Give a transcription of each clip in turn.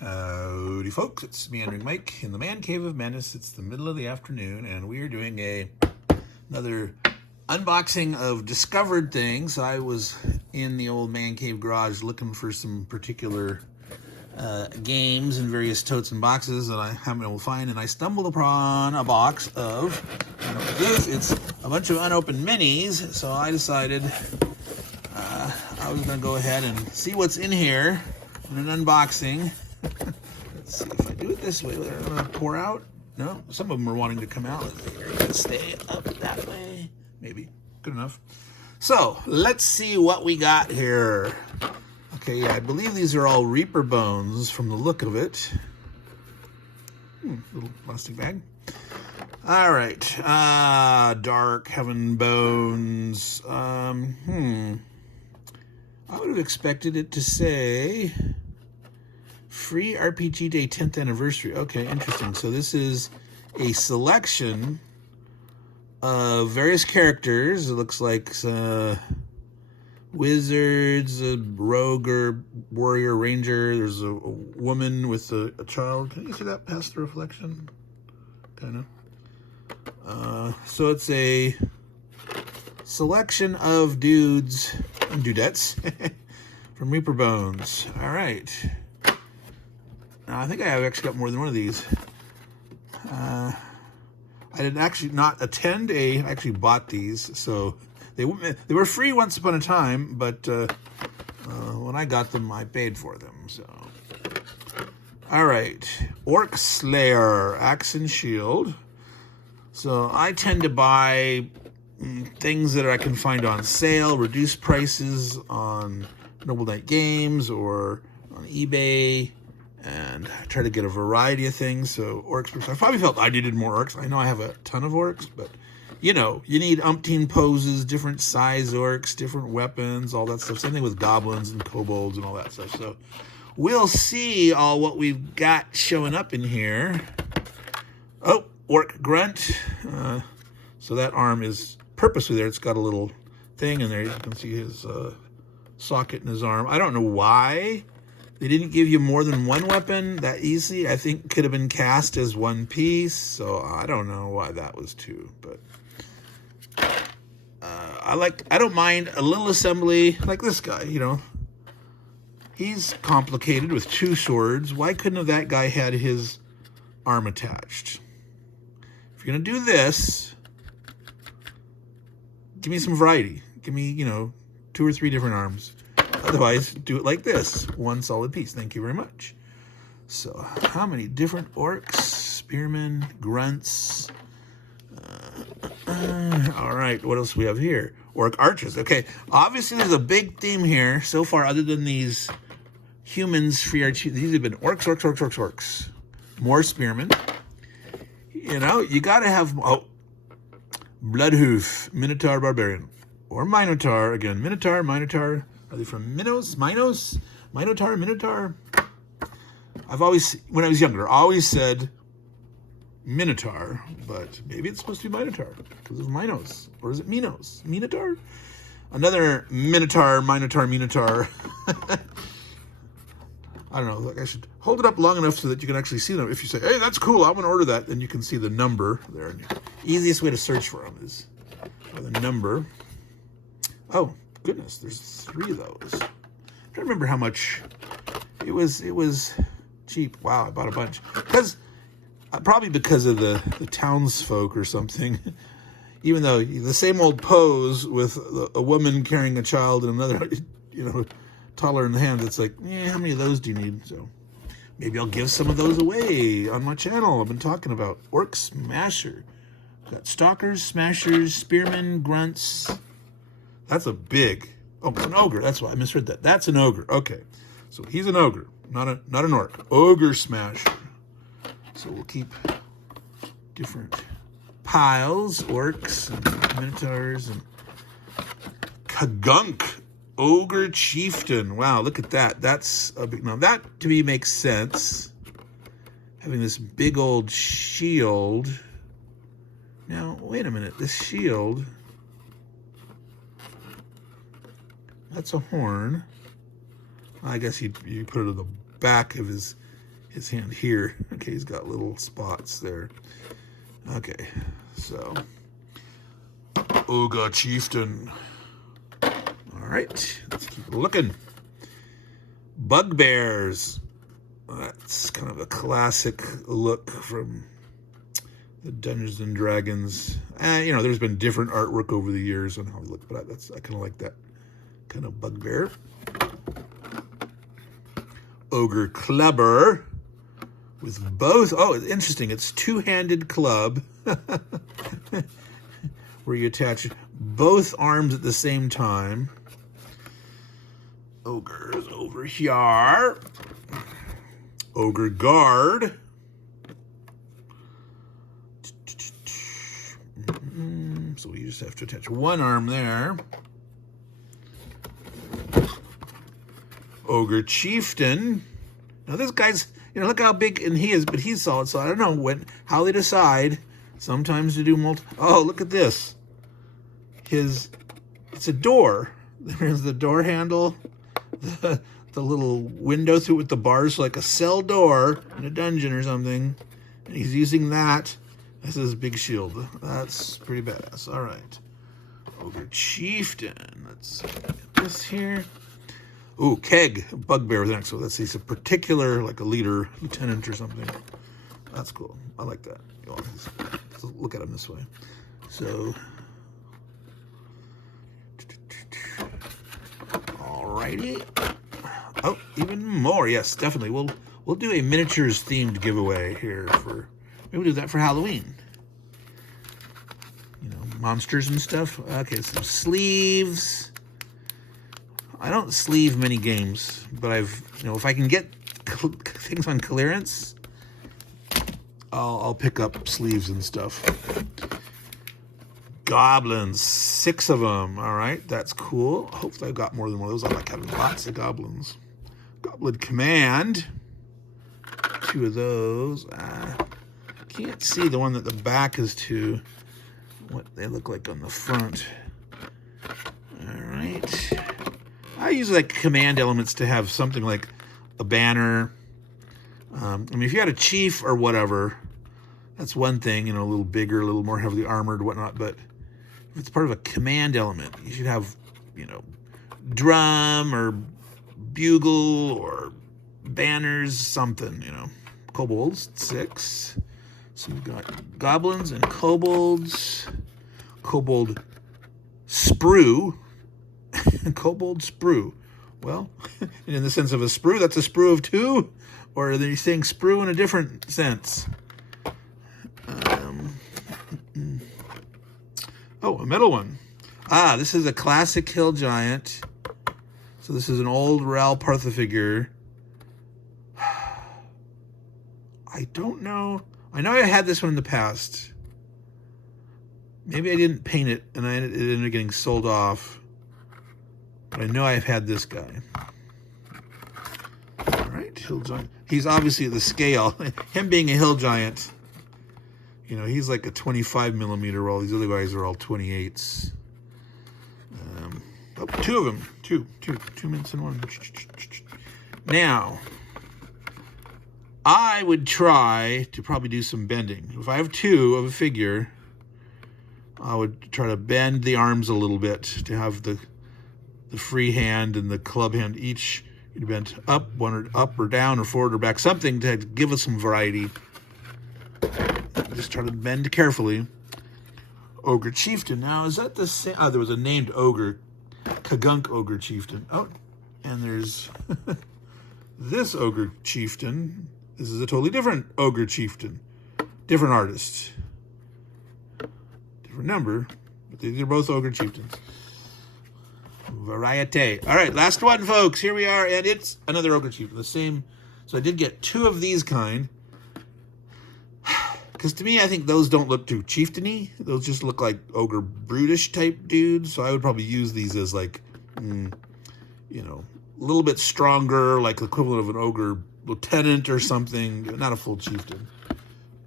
Howdy folks, it's Meandering Mike in the Man Cave of Madness. It's the middle of the afternoon and we are doing another unboxing of discovered things. I was in the old Man Cave garage looking for some particular games in various totes and boxes that I haven't been able to find, and I stumbled upon a box of, it's a bunch of unopened minis, so I decided I was going to go ahead and see what's in here in an unboxing. Let's see if I do it this way. They're going to pour out. No, some of them are wanting to come out. Let's stay up that way. Maybe. Good enough. So, let's see what we got here. Okay, yeah, I believe these are all Reaper bones from the look of it. Little plastic bag. All right. Dark Heaven bones. I would have expected it to say Free RPG Day 10th Anniversary. Okay, interesting. So this is a selection of various characters. It looks like wizards, a rogue or warrior ranger. There's a woman with a child. Can you see that past the reflection? Kind of. So it's a selection of dudes and dudettes from Reaper Bones. All right. Now, I think I have actually got more than one of these. I did actually not attend I actually bought these, so they were free once upon a time, but when I got them, I paid for them. So, all right, Orc Slayer, Axe and Shield. So I tend to buy things that I can find on sale, reduced prices on Noble Knight Games or on eBay, and I try to get a variety of things. So orcs, I probably felt I needed more orcs. I know I have a ton of orcs, but you know, you need umpteen poses, different size orcs, different weapons, all that stuff. Same thing with goblins and kobolds and all that stuff. So we'll see all what we've got showing up in here. Oh, Orc Grunt. So that arm is purposely there. It's got a little thing in there. You can see his socket in his arm. I don't know why they didn't give you more than one weapon that easy. I think could have been cast as one piece. So I don't know why that was two, but I don't mind a little assembly like this guy, you know. He's complicated with two swords. Why couldn't have that guy had his arm attached? If you're going to do this, give me some variety. Give me, you know, 2 or 3 different arms. Otherwise, do it like this. One solid piece. Thank you very much. So, how many different orcs, spearmen, grunts? All right, what else do we have here? Orc archers. Okay, obviously there's a big theme here so far other than these humans, free archers. These have been orcs, orcs, orcs, orcs, orcs. More spearmen. You know, you got to have... Oh, Bloodhoof, Minotaur Barbarian. Or Minotaur, again. Minotaur, Minotaur. Are they from Minos? Minotaur, Minotaur? I've always, when I was younger, always said Minotaur, but maybe it's supposed to be Minotaur because of Minos. Or is it Minos? Minotaur? Another Minotaur. I don't know, like I should hold it up long enough so that you can actually see them. If you say, hey, that's cool, I'm going to order that, then you can see the number there. Easiest way to search for them is by the number. Oh, goodness, there's 3 of those. I'm trying to remember how much it was cheap. Wow, I bought a bunch. Probably because of the townsfolk or something. Even though the same old pose with a woman carrying a child and another, you know, taller in the hand, it's like, how many of those do you need? So maybe I'll give some of those away on my channel. I've been talking about Orc Smasher. Got Stalkers, Smashers, Spearmen, Grunts. That's a big... Oh, it's an ogre. That's why I misread that. That's an ogre. Okay. So he's an ogre, not an orc. Ogre Smasher. So we'll keep different piles. Orcs and Minotaurs and... Kagunk. Ogre Chieftain. Wow, look at that. That's a big... Now, that, to me, makes sense. Having this big old shield... Now, wait a minute. This shield, that's a horn. I guess you put it on the back of his his hand here. Okay, he's got little spots there. Okay, so Ogre Chieftain. All right, let's keep looking. Bugbears. That's kind of a classic look from the Dungeons and Dragons. You know, there's been different artwork over the years on how we look, but I kind of like that kind of bugbear. Ogre Clubber with both. Oh, it's interesting. It's two-handed club where you attach both arms at the same time. Ogres over here. Ogre Guard. So we just have to attach one arm there. Ogre Chieftain. Now this guy's, you know, look how big and he is, but he's solid. So I don't know how they decide sometimes to do oh, look at this. It's a door. There's the door handle, the little window through with the bars, like a cell door in a dungeon or something. And he's using that as his big shield. That's pretty badass. All right. Ogre Chieftain. Let's get this here. Ooh, Keg, Bugbear was next. So let's see, it's a particular, like a leader, lieutenant or something. That's cool. I like that. Let's look at him this way. So, alrighty. Oh, even more. Yes, definitely. We'll do a miniatures themed giveaway here for. Maybe we'll do that for Halloween. You know, monsters and stuff. Okay, some sleeves. I don't sleeve many games, but if I can get things on clearance, I'll pick up sleeves and stuff. Goblins, 6 of them. All right, that's cool. Hopefully I've got more than one of those. I like having lots of goblins. Goblin Command, 2 of those. Can't see the one that the back is to, what they look like on the front. All right. I use like command elements to have something like a banner. I mean, if you had a chief or whatever, that's one thing, you know, a little bigger, a little more heavily armored, whatnot. But if it's part of a command element, you should have, you know, drum or bugle or banners, something, you know. Kobolds, 6. So we've got goblins and kobolds. Kobold sprue. Kobold sprue. Well, in the sense of a sprue, that's a sprue of 2? Or are they saying sprue in a different sense? Oh, a metal one. This is a classic hill giant. So this is an old Ral Partha figure. I don't know. I know I had this one in the past. Maybe I didn't paint it and it ended up getting sold off. But I know I've had this guy. All right, hill giant. He's obviously the scale. Him being a hill giant, you know, he's like a 25 millimeter, while these other guys are all 28s. 2 of them. Two minutes in one. Now, I would try to probably do some bending. If I have 2 of a figure, I would try to bend the arms a little bit to have the free hand and the club hand each bent up, one or up or down or forward or back, something to give us some variety. Just try to bend carefully. Ogre Chieftain. Now, is that the same? There was a named ogre, Kagunk Ogre Chieftain. Oh, and there's this Ogre Chieftain. This is a totally different Ogre Chieftain. Different artist. Different number, but they're both Ogre Chieftains. Variete. All right, last one, folks. Here we are, and it's another Ogre Chieftain. The same. So I did get 2 of these kind. Because to me, I think those don't look too chieftain-y. Those just look like ogre brutish type dudes. So I would probably use these as like, you know, a little bit stronger, like the equivalent of an ogre lieutenant or something. Not a full chieftain.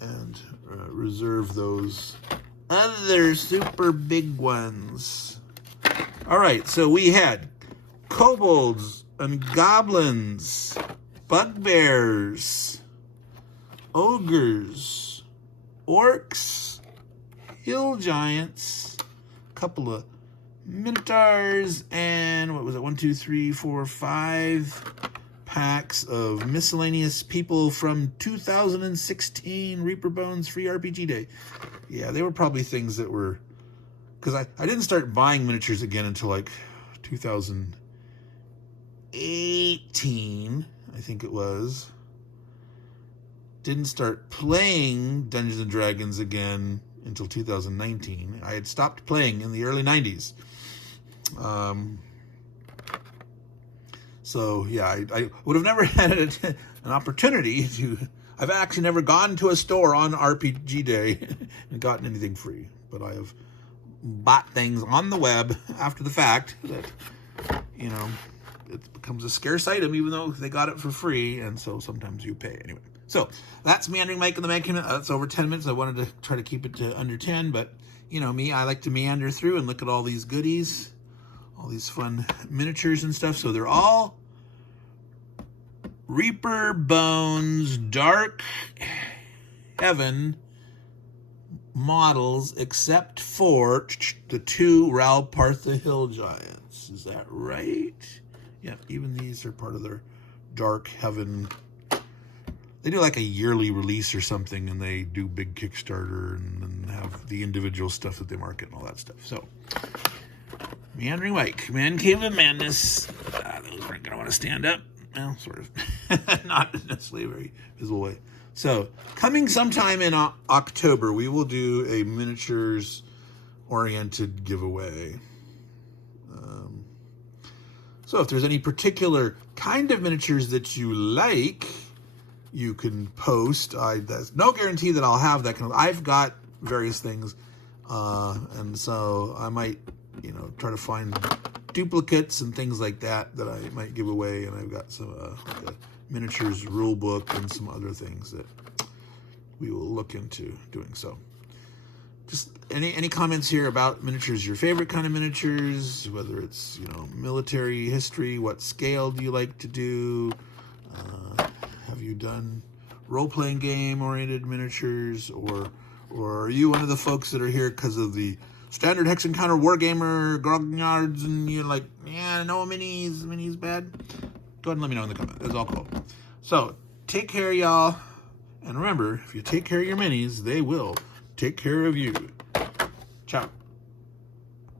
And reserve those other super big ones. All right, so we had kobolds and goblins, bugbears, ogres, orcs, hill giants, a couple of minotaurs, and what was it? 1, 2, 3, 4, 5 packs of miscellaneous people from 2016 Reaper Bones Free RPG Day. Yeah, they were probably things that were, because I didn't start buying miniatures again until like 2018, I think it was. Didn't start playing Dungeons and Dragons again until 2019. I had stopped playing in the early 90s. So yeah, I would have never had an opportunity to. I've actually never gone to a store on RPG Day and gotten anything free, but I have bought things on the web after the fact that, you know, it becomes a scarce item even though they got it for free, and so sometimes you pay anyway. So that's Meandering Mike and the Man Cave. That's over 10 minutes. I wanted to try to keep it to under 10, but you know me, I like to meander through and look at all these goodies, all these fun miniatures and stuff. So they're all Reaper Bones Dark Heaven models, except for the 2 Ralpartha Hill Giants. Is that right? Yeah, even these are part of their Dark Heaven. They do like a yearly release or something, and they do big Kickstarter and have the individual stuff that they market and all that stuff. So, Meandering Mike, Man Cave of Madness. Those aren't going to want to stand up. Well, sort of. Not necessarily a very visible way. So, coming sometime in October, we will do a miniatures-oriented giveaway. So, if there's any particular kind of miniatures that you like, you can post. There's no guarantee that I'll have that kind of. I've got various things, and so I might, you know, try to find duplicates and things like that I might give away. And I've got some like a miniatures rule book and some other things that we will look into doing. So, just any comments here about miniatures? Your favorite kind of miniatures, whether it's, you know, military history. What scale do you like to do? Have you done role-playing game-oriented miniatures, or are you one of the folks that are here because of the standard Hex Encounter Wargamer grognards, and you're like, yeah, no minis bad? Go ahead and let me know in the comments. That's all cool. So, take care, y'all. And remember, if you take care of your minis, they will take care of you. Ciao.